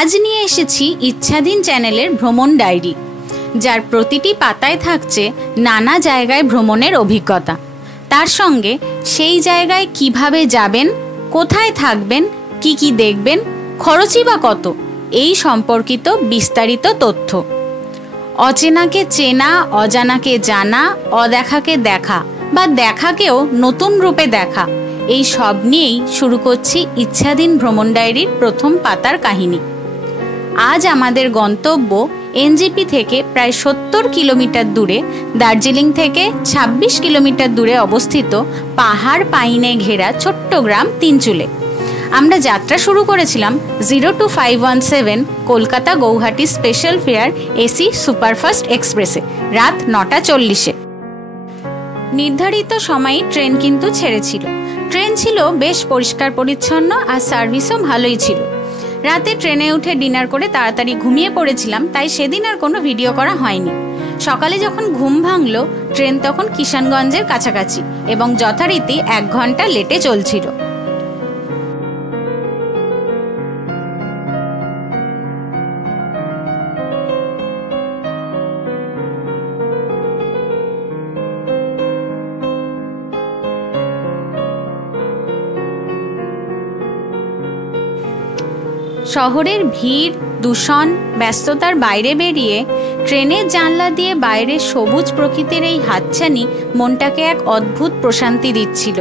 আজ নিয়ে এসেছি ইচ্ছাধীন চ্যানেলের ভ্রমণ ডায়েরি, যার প্রতিটি পাতায় থাকছে নানা জায়গায় ভ্রমণের অভিজ্ঞতা। তার সঙ্গে সেই জায়গায় কিভাবে যাবেন, কোথায় থাকবেন, কি কি দেখবেন, খরচই বা কত, এই সম্পর্কিত বিস্তারিত তথ্য। অচেনাকে চেনা, অজানাকে জানা, অদেখাকে দেখা বা দেখাকেও নতুন রূপে দেখা, এই সব নিয়েই শুরু করছি ইচ্ছাধীন ভ্রমণ ডায়েরির প্রথম পাতার কাহিনী। আজ আমাদের গন্তব্য এনজেপি থেকে প্রায় 70 কিলোমিটার দূরে, দার্জিলিং থেকে 26 কিলোমিটার দূরে অবস্থিত পাহাড় পাইনে ঘেরা ছোট্ট গ্রাম তিনচুলে। আমরা যাত্রা শুরু করেছিলাম 02517 Kolkata Guwahati special fare AC superfast এক্সপ্রেসে রাত 9:40-এ। নির্ধারিত সময়ে ট্রেন কিন্তু ছেড়েছিল। ট্রেন ছিল বেশ পরিষ্কার পরিচ্ছন্ন আর সার্ভিসও ভালোই ছিল। রাতে ট্রেনে উঠে ডিনার করে তাড়াতাড়ি ঘুমিয়ে পড়েছিলাম, তাই সেদিন আর কোনো ভিডিও করা হয়নি। সকালে যখন ঘুম ভাঙল, ট্রেন তখন কিষানগঞ্জের কাছাকাছি এবং যথারীতি 1 ঘন্টা লেটে চলছিল। শহরের ভিড়, দূষণ, ব্যস্ততার বাইরে বেরিয়ে ট্রেনের জানলা দিয়ে বাইরের সবুজ প্রকৃতির এই হাতছানি মনটাকে এক অদ্ভুত প্রশান্তি দিচ্ছিল।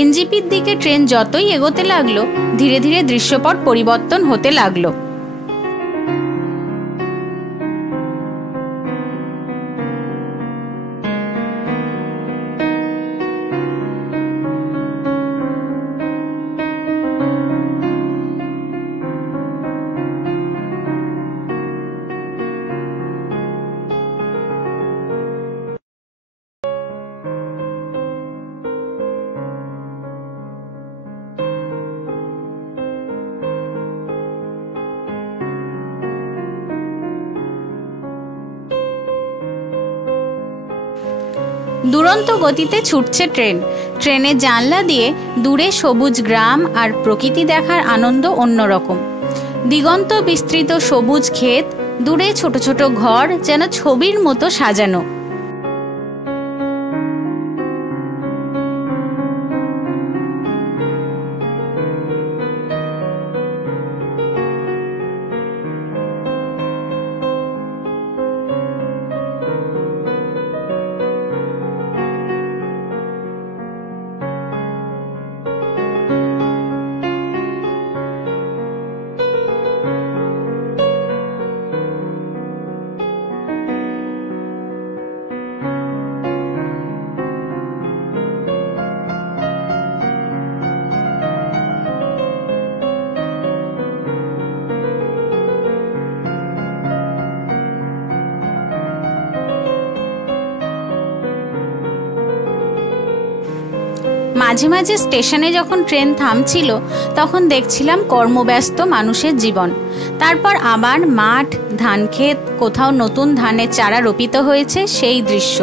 এনজেপির দিকে ট্রেন যতই এগোতে লাগলো, ধীরে ধীরে দৃশ্যপট পরিবর্তন হতে লাগলো। দুরন্ত গতিতে ছুটছে ট্রেন। ট্রেনের জানলা দিয়ে দূরে সবুজ গ্রাম আর প্রকৃতি দেখার আনন্দ অন্যরকম। দিগন্ত বিস্তৃত সবুজ ক্ষেত, দূরে ছোট ছোট ঘর, যেন ছবির মতো সাজানো। মাঝে মাঝে স্টেশনে যখন ট্রেন থামছিল, তখন দেখছিলাম কর্মব্যস্ত মানুষের জীবন। তারপর আবার মাঠ, ধানক্ষেত, কোথাও নতুন ধানের চারা রোপিত হয়েছে, সেই দৃশ্য।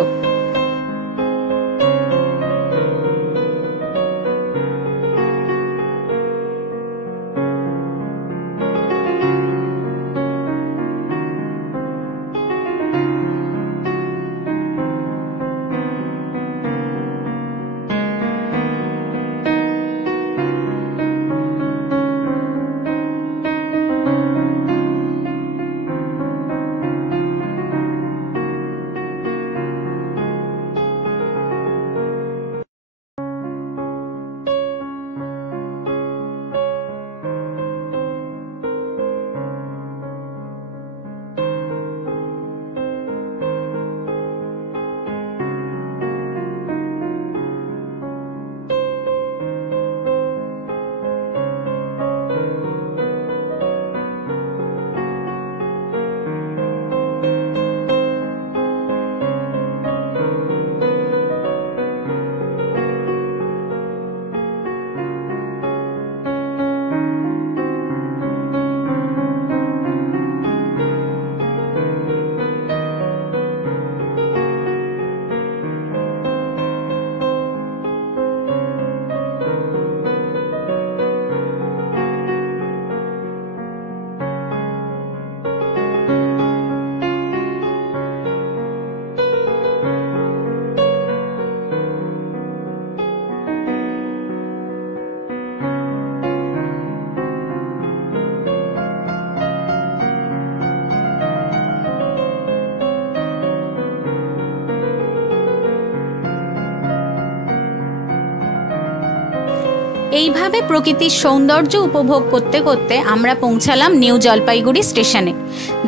এইভাবে প্রকৃতির সৌন্দর্য উপভোগ করতে করতে আমরা পৌঁছালাম নিউ জলপাইগুড়ি স্টেশনে,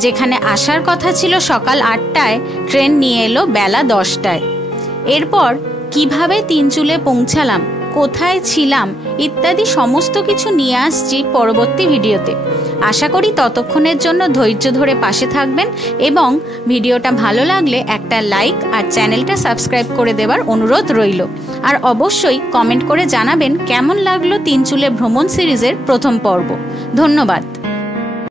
যেখানে আসার কথা ছিল সকাল 8টায়, ট্রেন নিয়ে এলো বেলা 10টায়। এরপর কিভাবে তিনচুলে পৌঁছালাম, কোথায় ছিলাম ইত্যাদি সমস্ত কিছু নিয়ে আসছি পরবর্তী ভিডিওতে। আশা করি ততক্ষণের জন্য ধৈর্য ধরে পাশে থাকবেন এবং ভিডিওটা ভালো লাগলে একটা লাইক আর চ্যানেলটা সাবস্ক্রাইব করে দেওয়ার অনুরোধ রইল। আর অবশ্যই কমেন্ট করে জানাবেন কেমন লাগলো তিনচুলে ভ্রমণ সিরিজের প্রথম পর্ব। ধন্যবাদ।